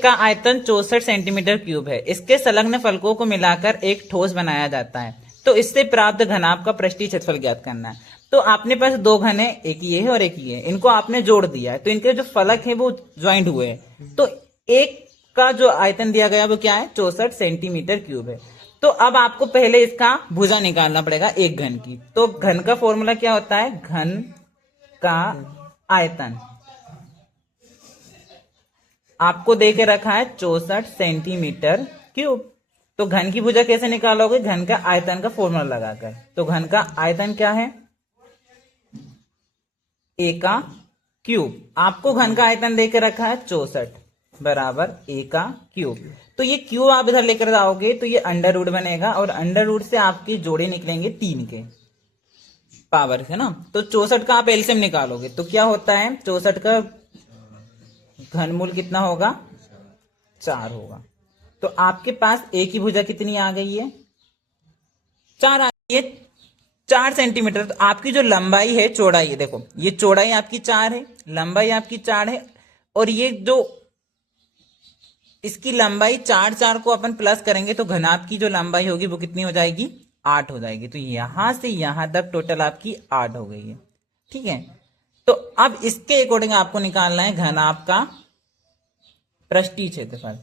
एक का आयतन 64 सेंटीमीटर क्यूब है। इसके संलग्न फलकों को मिलाकर एक ठोस बनाया जाता है। तो इससे प्राप्त घनाभ का पृष्ठीय क्षेत्रफल ज्ञात करना है। तो आपने पास दो घन है, एक ये है और एक ये है, इनको आपने जोड़ दिया है, तो इनके जो फलक है वो ज्वाइंट हुए हैं। तो एक का जो आयतन दिया गया वो क्या है, 64 सेंटीमीटर क्यूब है। तो अब आपको पहले इसका भुजा निकालना पड़ेगा एक घन की। तो घन का फॉर्मूला क्या होता है, घन का आयतन आपको दे के रखा है 64 सेंटीमीटर क्यूब। तो घन की भुजा कैसे निकालोगे, घन का आयतन का फॉर्मूला लगाकर। तो घन का आयतन क्या है, ए का क्यूब। आपको घन का आयतन देकर रखा है 64 बराबर ए का क्यूब। तो ये क्यूब आप इधर लेकर जाओगे तो ये अंडर रूट बनेगा, और अंडर रूट से आपके जोड़े निकलेंगे 3 के पावर से ना। तो 64 का आप एलसीएम निकालोगे तो क्या होता है, 64 का घनमूल कितना होगा, 4 होगा। तो आपके पास ए की भुजा कितनी आ गई है, 4 आ गई है, 4 सेंटीमीटर। तो आपकी जो लंबाई है, चौड़ाई है, देखो ये चौड़ाई आपकी 4 है, लंबाई आपकी 4 है, और ये जो इसकी लंबाई 4 को अपन प्लस करेंगे तो घनाभ की जो लंबाई होगी वो कितनी हो जाएगी, 8 हो जाएगी। तो यहां से यहां तक टोटल आपकी 8 हो गई है। ठीक है, तो अब इसके अकॉर्डिंग आपको निकालना है घनाभ का पृष्ठीय क्षेत्रफल।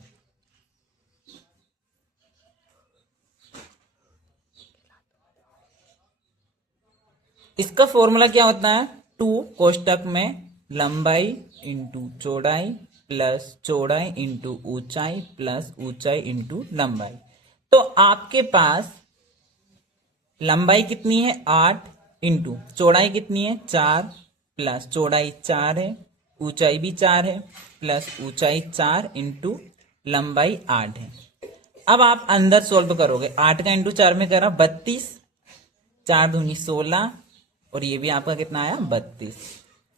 इसका फॉर्मूला क्या होता है, 2 कोष्टक में लंबाई इंटू चौड़ाई प्लस चौड़ाई इंटू ऊंचाई प्लस ऊंचाई इंटू लंबाई। तो आपके पास लंबाई कितनी है 8 इंटू चौड़ाई कितनी है 4 प्लस चौड़ाई 4 है, ऊंचाई भी 4 है, प्लस ऊंचाई 4 इंटू लंबाई 8 है। अब आप अंदर सोल्व करोगे, 8 का इंटू 4 में करा 32, 4 दूनी 16, और ये भी आपका कितना आया 32।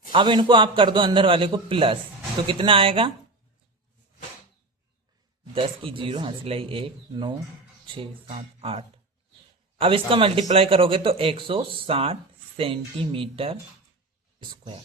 अब इनको आप कर दो अंदर वाले को प्लस, तो कितना आएगा 10 की 0 हंसलाई 1 9 6 7 8। अब इसका मल्टीप्लाई करोगे तो 160 सेंटीमीटर स्क्वायर।